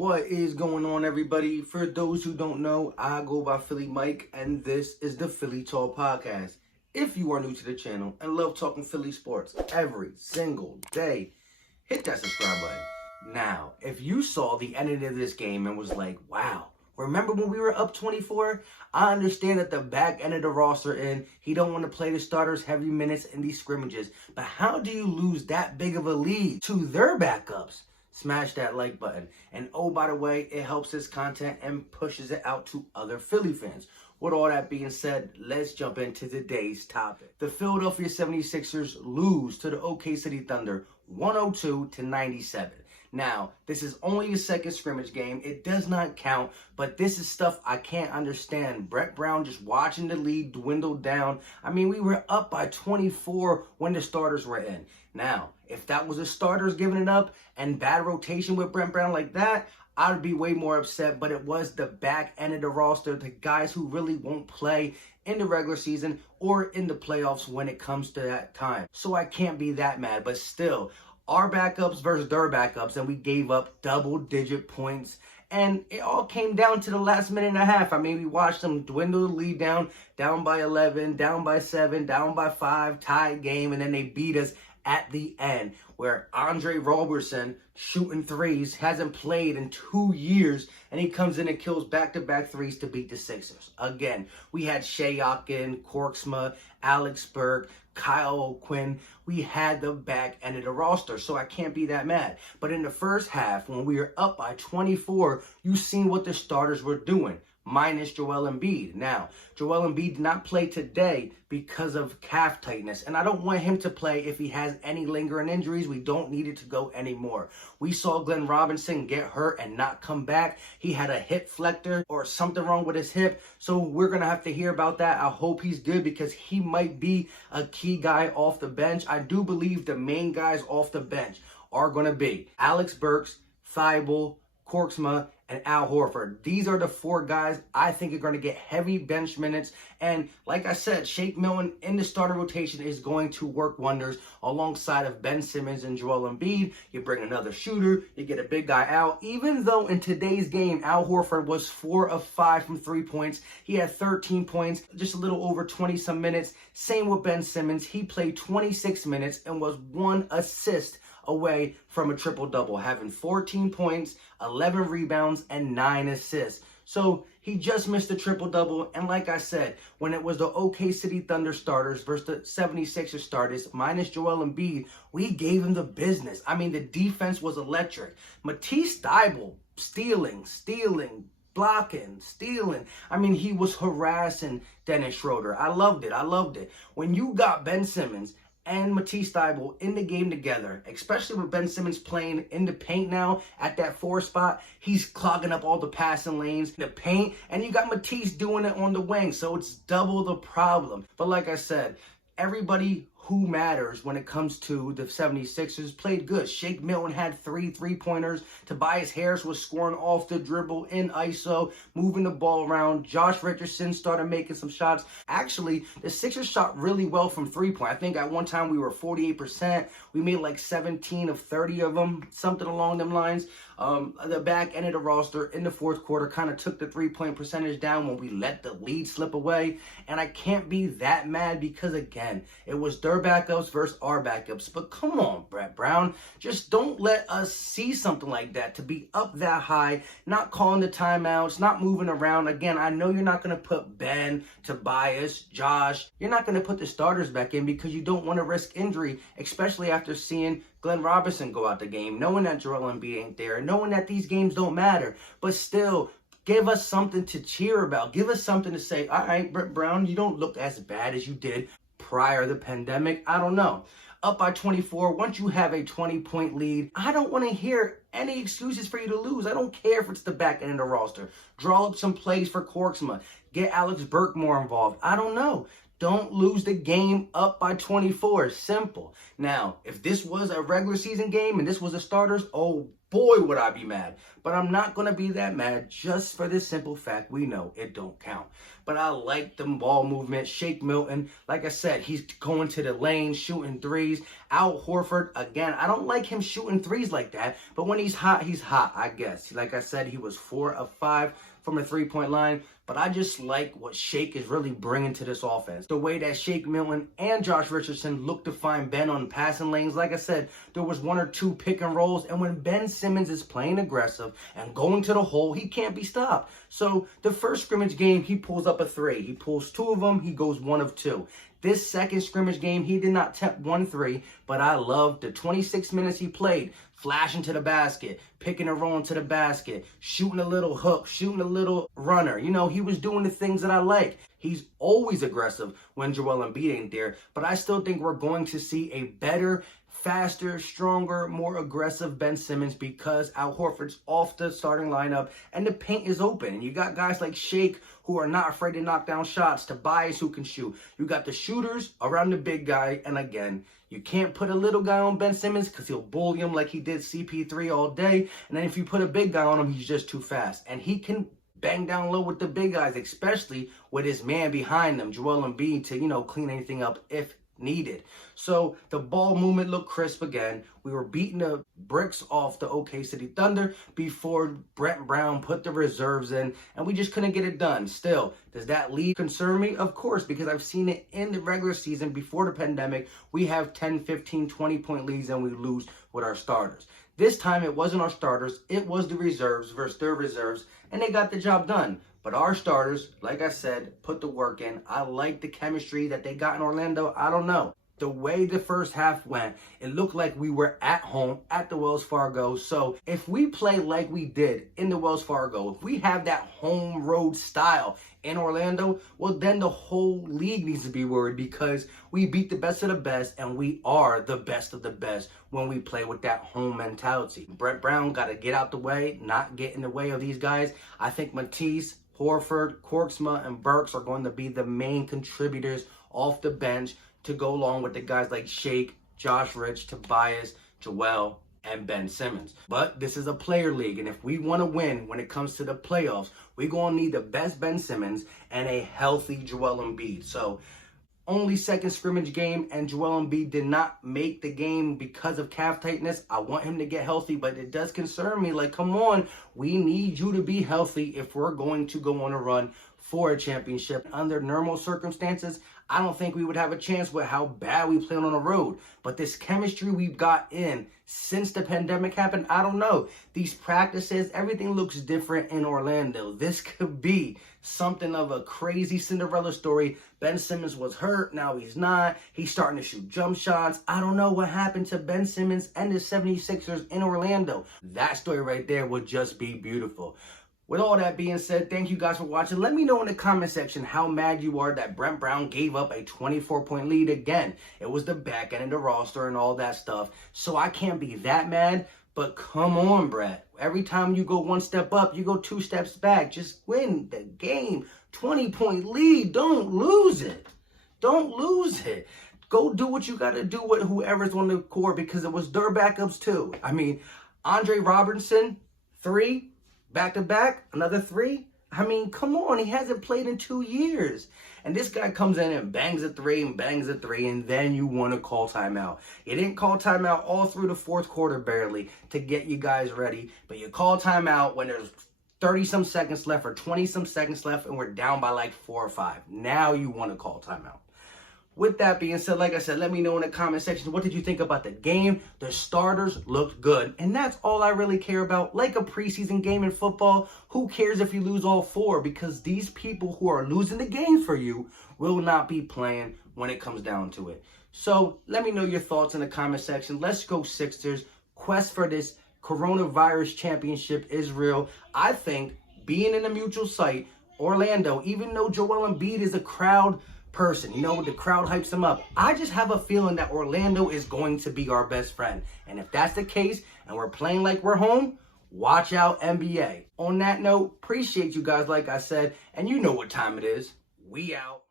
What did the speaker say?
What is going on, everybody? For those who don't know, I go by Philly Mike, and this is the Philly Talk Podcast. If you are new to the channel and love talking Philly sports every single day, hit that subscribe button. Now, if you saw the ending of this game and was like, wow, remember when we were up 24? I understand that the back end of the roster and he don't want to play the starters heavy minutes in these scrimmages, but how do you lose that big of a lead to their backups? Smash that like button. And oh, by the way, it helps this content and pushes it out to other Philly fans. With all that being said, let's jump into today's topic. The Philadelphia 76ers lose to the OK City Thunder 102-97. Now, this is only a second scrimmage game. It does not count, but this is stuff I can't understand. Brett Brown just watching the lead dwindle down. I mean, we were up by 24 when the starters were in. Now, if that was the starters giving it up and bad rotation with Brett Brown like that, I'd be way more upset, but it was the back end of the roster, the guys who really won't play in the regular season or in the playoffs when it comes to that time. So I can't be that mad, but still, our backups versus their backups, and we gave up double-digit points. And it all came down to the last minute and a half. I mean, we watched them dwindle the lead down by 11, down by 7, down by 5, tied game, and then they beat us at the end, where Andre Roberson shooting threes, hasn't played in 2 years, and he comes in and kills back-to-back threes to beat the Sixers. Again, we had Shayakin, Korksma, Alex Burke, Kyle O'Quinn. We had the back end of the roster, so I can't be that mad. But in the first half, when we were up by 24, you seen what the starters were doing, minus Joel Embiid. Now, Joel Embiid did not play today because of calf tightness, and I don't want him to play if he has any lingering injuries. We don't need it to go anymore. We saw Glenn Robinson get hurt and not come back. He had a hip flexor or something wrong with his hip, so we're going to have to hear about that. I hope he's good because he might be a key guy off the bench. I do believe the main guys off the bench are going to be Alex Burks, Thibault, Korksma, and Al Horford. These are the four guys I think are going to get heavy bench minutes. And like I said, Shake Milton in the starter rotation is going to work wonders alongside of Ben Simmons and Joel Embiid. You bring another shooter, you get a big guy out. Even though in today's game, Al Horford was 4 of 5 from 3 points. He had 13 points, just a little over 20-some minutes. Same with Ben Simmons. He played 26 minutes and was 1 assist away from a triple-double, having 14 points, 11 rebounds, and 9 assists. So he just missed the triple-double, and like I said, when it was the OK City Thunder starters versus the 76ers starters, minus Joel Embiid, we gave him the business. I mean, the defense was electric. Matisse Thybulle, stealing, blocking, stealing. I mean, he was harassing Dennis Schroeder. I loved it. When you got Ben Simmons and Matisse Thybulle in the game together, especially with Ben Simmons playing in the paint now at that 4 spot, he's clogging up all the passing lanes, the paint, and you got Matisse doing it on the wing, so it's double the problem. But like I said, everybody who matters when it comes to the 76ers played good. Shake Milton had 3 3-pointers. Tobias Harris was scoring off the dribble in ISO, moving the ball around. Josh Richardson started making some shots. Actually, the Sixers shot really well from 3-point. I think at one time we were 48%. We made like 17 of 30 of them, something along them lines. The back end of the roster in the fourth quarter kind of took the 3-point percentage down when we let the lead slip away. And I can't be that mad because, again, it was their backups versus our backups. But come on, Brett Brown. Just don't let us see something like that, to be up that high, not calling the timeouts, not moving around. Again, I know you're not going to put Ben, Tobias, Josh. You're not going to put the starters back in because you don't want to risk injury, especially after seeing Glenn Robinson go out the game, knowing that Joel Embiid ain't there, knowing that these games don't matter. But still, give us something to cheer about. Give us something to say, all right, Brett Brown, you don't look as bad as you did prior to the pandemic. I don't know. Up by 24, once you have a 20-point lead, I don't want to hear any excuses for you to lose. I don't care if it's the back end of the roster. Draw up some plays for Korksma. Get Alex Burke more involved. I don't know. Don't lose the game up by 24. Simple. Now, if this was a regular season game and this was the starters, oh boy, would I be mad. But I'm not going to be that mad just for this simple fact we know it don't count. But I like the ball movement. Shake Milton, like I said, he's going to the lane, shooting threes. Al Horford, again, I don't like him shooting threes like that. But when he's hot, I guess. Like I said, he was 4 of 5 from the three-point line. But I just like what Shake is really bringing to this offense. The way that Shake Milton and Josh Richardson look to find Ben on passing lanes. Like I said, there was 1 or 2 pick and rolls. And when Ben Simmons is playing aggressive and going to the hole, he can't be stopped. So the first scrimmage game, he pulls up a 3. He pulls 2 of them. He goes 1 of 2. This second scrimmage game, he did not attempt 1 3, but I loved the 26 minutes he played, flashing to the basket, picking and rolling to the basket, shooting a little hook, shooting a little runner. You know, he was doing the things that I like. He's always aggressive when Joel Embiid ain't there, but I still think we're going to see a better, faster, stronger, more aggressive Ben Simmons because Al Horford's off the starting lineup and the paint is open. And you got guys like Shake who are not afraid to knock down shots, Tobias who can shoot. You got the shooters around the big guy. And again, you can't put a little guy on Ben Simmons because he'll bully him like he did CP3 all day. And then if you put a big guy on him, he's just too fast. And he can bang down low with the big guys, especially with his man behind them, Joel Embiid, to, clean anything up if needed. So the ball movement looked crisp again. We were beating the bricks off the OK City Thunder before Brett Brown put the reserves in, and we just couldn't get it done. Still, does that lead concern me? Of course, because I've seen it in the regular season before the pandemic. We have 10, 15, 20-point leads and we lose with our starters. This time it wasn't our starters, it was the reserves versus their reserves, and they got the job done. But our starters, like I said, put the work in. I like the chemistry that they got in Orlando. I don't know. The way the first half went, it looked like we were at home at the Wells Fargo. So if we play like we did in the Wells Fargo, if we have that home road style in Orlando, well, then the whole league needs to be worried because we beat the best of the best and we are the best of the best when we play with that home mentality. Brett Brown got to get out the way, not get in the way of these guys. I think Matisse, Horford, Korkmaz, and Burks are going to be the main contributors off the bench to go along with the guys like Shake, Josh Rich, Tobias, Joel, and Ben Simmons. But this is a player league, and if we want to win when it comes to the playoffs, we're going to need the best Ben Simmons and a healthy Joel Embiid. So only second scrimmage game, and Joel Embiid did not make the game because of calf tightness. I want him to get healthy, but it does concern me. Like, come on, we need you to be healthy if we're going to go on a run for a championship. Under normal circumstances, I don't think we would have a chance with how bad we played on the road. But this chemistry we've got in since the pandemic happened, I don't know. These practices, everything looks different in Orlando. This could be something of a crazy Cinderella story. Ben Simmons was hurt, now he's not. He's starting to shoot jump shots. I don't know what happened to Ben Simmons and the 76ers in Orlando. That story right there would just be beautiful. With all that being said, thank you guys for watching. Let me know in the comment section how mad you are that Brett Brown gave up a 24-point lead again. It was the back end of the roster and all that stuff. So I can't be that mad, but come on, Brett. Every time you go one step up, you go 2 steps back. Just win the game. 20-point lead. Don't lose it. Don't lose it. Go do what you got to do with whoever's on the court because it was their backups too. I mean, Andre Robertson, 3. Back-to-back, another 3. I mean, come on, he hasn't played in 2 years. And this guy comes in and bangs a 3 and bangs a 3, and then you want to call timeout. You didn't call timeout all through the fourth quarter barely to get you guys ready, but you call timeout when there's 30-some seconds left or 20-some seconds left and we're down by like 4 or 5. Now you want to call timeout. With that being said, like I said, let me know in the comment section, what did you think about the game? The starters looked good, and that's all I really care about. Like a preseason game in football, who cares if you lose all 4? Because these people who are losing the game for you will not be playing when it comes down to it. So let me know your thoughts in the comment section. Let's go Sixers. Quest for this coronavirus championship is real. I think being in a mutual site, Orlando, even though Joel Embiid is a crowd person, the crowd hypes him up, I just have a feeling that Orlando is going to be our best friend. And if that's the case and we're playing like we're home, watch out, NBA. On that note, appreciate you guys, like I said, and you know what time it is. We out.